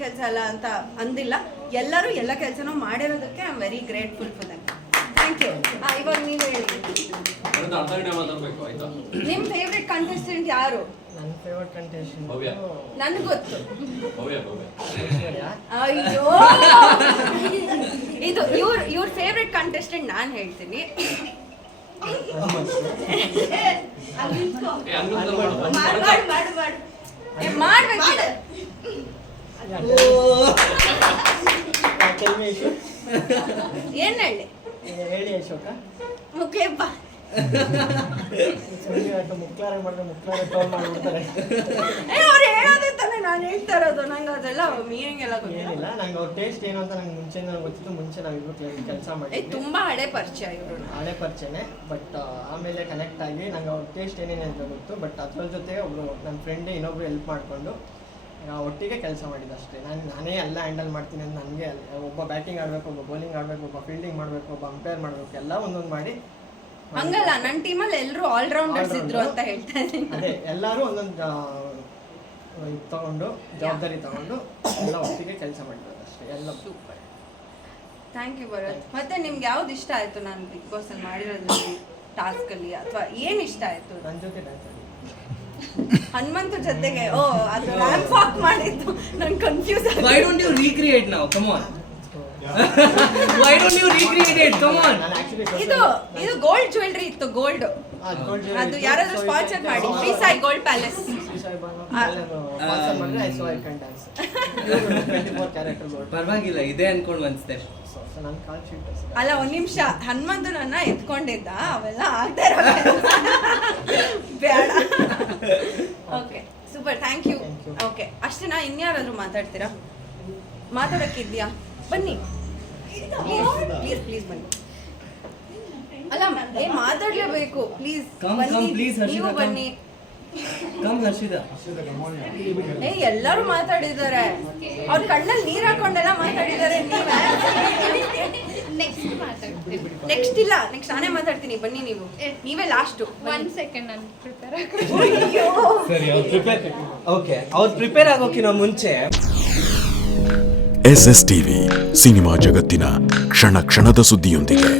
ಕೆಲಸ ಅಲ್ಲ ಅಂತ ಅಂದಿಲ್ಲ. ಎಲ್ಲರೂ ಎಲ್ಲ ಕೆಲಸನೂ ಮಾಡಿರೋದಕ್ಕೆ I am very grateful for them. Thank you. ಇವಾಗ ನೀವು ಹೇಳಿ, ನಿಮ್ಮ ಫೇವ್ರೆಟ್ ಕಂಟೆಸ್ಟೆಂಟ್ ಯಾರು? ನನ್ನ ಫೇವ್ರೆಟ್ ಕಂಟೆಸ್ಟೆಂಟ್ ನನಗೆ ಗೊತ್ತು. ಅಯ್ಯೋ, ಇದು ಇವ್ರ ಫೇವ್ರೆಟ್ ಕಂಟೆಸ್ಟೆಂಟ್ ನಾನು ಹೇಳ್ತೀನಿ. ಮಾಡ್ಬೇಕು. ಏನ್ ಹೇಳಿ ಹೇಳಿ ಅಶೋಕ. ಮುಖ್ಯಪ್ಪ ಮುಕ್ಲಾರ ಮಾಡಿದ್ರೆ ಮುಕ್ಲಾರ ಟೋಲ್ ಮಾಡಿಬಿಡ್ತಾರೆ. ಅವ್ರು ಹೇಳೋದೇ ತಾನೆ ನಾನು ಹೇಳ್ತಾ ಇರೋದು. ನಂಗೆ ಅದೆಲ್ಲ ಮೀನಿಂಗ್ ಎಲ್ಲ ಏನಿಲ್ಲ, ನಂಗೆ ಅವ್ರ ಟೇಸ್ಟ್ ಏನು ಅಂತ ನಂಗೆ ಮುಂಚೆ ಗೊತ್ತಿತ್ತು. ಮುಂಚೆ ನಾವಿಬ್ರು ಕೆಲಸ ಮಾಡಿ ತುಂಬಾ ಹಳೆ ಪರಿಚಯ ಇವರು, ಹಳೆ ಪರಿಚಯನೇ. ಬಟ್ ಆಮೇಲೆ ಕನೆಕ್ಟ್ ಆಗಿ ನಂಗೆ ಅವ್ರ ಟೇಸ್ಟ್ ಏನೇನು ಅಂತ ಗೊತ್ತು. ಬಟ್ ಅದ್ರ ಜೊತೆ ಒಬ್ರು ನನ್ನ ಫ್ರೆಂಡೇ ಇನ್ನೊಬ್ರು ಹೆಲ್ಪ್ ಮಾಡಿಕೊಂಡು ಒಟ್ಟಿಗೆ ಕೆಲಸ ಮಾಡಿದ್ದು ಅಷ್ಟೇ. ನಾನೇ ಎಲ್ಲ ಹ್ಯಾಂಡಲ್ ಮಾಡ್ತೀನಿ ಅಂತ ನನಗೆ ಒಬ್ಬ ಬ್ಯಾಟಿಂಗ್ ಆಡಬೇಕು, ಒಬ್ಬ ಬೌಲಿಂಗ್ ಆಡಬೇಕು, ಒಬ್ಬ ಫೀಲ್ಡಿಂಗ್ ಮಾಡಬೇಕು, ಒಬ್ಬ ಅಂಪೈರ್ ಮಾಡಬೇಕು, ಎಲ್ಲ ಒಂದೊಂದು ಮಾಡಿ. ಹಂಗಲ್ಲ, ನನ್ನ ಟೀಮಲ್ಲಿ ಎಲ್ಲರೂ ಆಲ್ರೌಂಡರ್ಸ್ ಇದ್ರು ಅಂತ ಹೇಳ್ತಾ ಇದ್ದೀನಿ. ಅದೇ ಎಲ್ಲರೂ ಒಂದೊಂದು ತಗೊಂಡು ಜವಾಬ್ದಾರಿ ತಗೊಂಡು ಎಲ್ಲ ಒಟ್ಟಿಗೆ ಕೆಲಸ ಮಾಡಿರೋದು ಅಷ್ಟೇ. ಎಲ್ಲ ಸೂಪರ್. Thank you Bharat. ಮತ್ತೆ ನಿಮ್ಗೆ ಯಾವ್ದು ಇಷ್ಟ ಆಯ್ತು ನಾನು ಬಿಗ್ ಬಾಸ್ ಅಲ್ಲಿ ಮಾಡಿರೋದ್ರಲ್ಲಿ, ಟಾಸ್ಕ್ ಅಲ್ಲಿ, ಅಥವಾ ಏನ್ ಇಷ್ಟ ಆಯ್ತು? ನನ್ನ ಜೊತೆ ಡ್ಯಾನ್ಸ್ ಹನುಮಂತು ಜೊತೆಗೆ ಅದು ರ್ಯಾಂಪ್ ವಾಕ್ ಮಾಡಿದ್ದು ನಂಗೆ ಕನ್ಫ್ಯೂಸ್ ಆಗಿದೆ. Why don't you recreate now? Come on. Why don't you recreate it? Come on. ಇದು ಗೋಲ್ಡ್ ಜ್ಯುವೆಲ್ರಿ ಇತ್ತು, ಗೋಲ್ಡ್. ಅದು ಯಾರಾದ್ರೂ ಸ್ಪಾನ್ಸರ್ ಮಾಡಿ, ಶ್ರೀ ಸಾಯಿ ಗೋಲ್ಡ್ ಪ್ಯಾಲೇಸ್. ಪರವಾಗಿಲ್ಲ, ಇದೆ ಅನ್ಕೊಂಡು ಒಂದ್ ಸ್ಟೆಪ್. ಅಲ್ಲ, ಒಂದ್ ನಿಮಿಷ, ಹನುಮಂತು ನನ್ನ ಎತ್ಕೊಂಡಿದ್ದ, ಅವೆಲ್ಲ ಆಗ್ತಾ ಇರೋ ಬೇಡ. Okay, super, thank you. Okay, ಅಷ್ಟೇನಾ? ಇನ್ಯಾರಾದ್ರೂ ಮಾತಾಡ್ತೀರಾ? ಮಾತಾಡಕ್ಕಿದ್ಯಾ? ಬನ್ನಿ ಪ್ಲೀಸ್ ಪ್ಲೀಸ್ ಬನ್ನಿ. ಅಲ್ಲ, ಮಾತಾಡ್ಲೇಬೇಕು ಪ್ಲೀಸ್. ನೀವು ಬನ್ನಿ. ಎಲ್ಲರೂ ಮಾತಾಡಿದ್ದಾರೆ, ಅವ್ರ ಕಣ್ಣಲ್ಲಿ ನೀರ್ ಹಾಕೊಂಡೆಲ್ಲ ಮಾತಾಡಿದ್ದಾರೆ. ನೆಕ್ಸ್ಟ್ ಇಲ್ಲ, ನೆಕ್ಸ್ಟ್ ನಾನೇ ಮಾತಾಡ್ತೀನಿ. ಬನ್ನಿ, ನೀವೇ ಲಾಸ್ಟ್. 1 ಸೆಕೆಂಡ್ ನಾನು ಪ್ರಿಪೇರ್ ಸರಿ, ಅವ್ರು ಪ್ರಿಪೇರ್ ಆಗೋಕಿನ ಮುಂಚೆ SS ಟಿವಿ ಸಿನಿಮಾ ಜಗತ್ತಿನ ಕ್ಷಣ ಕ್ಷಣದ ಸುದ್ದಿಯೊಂದಿಗೆ.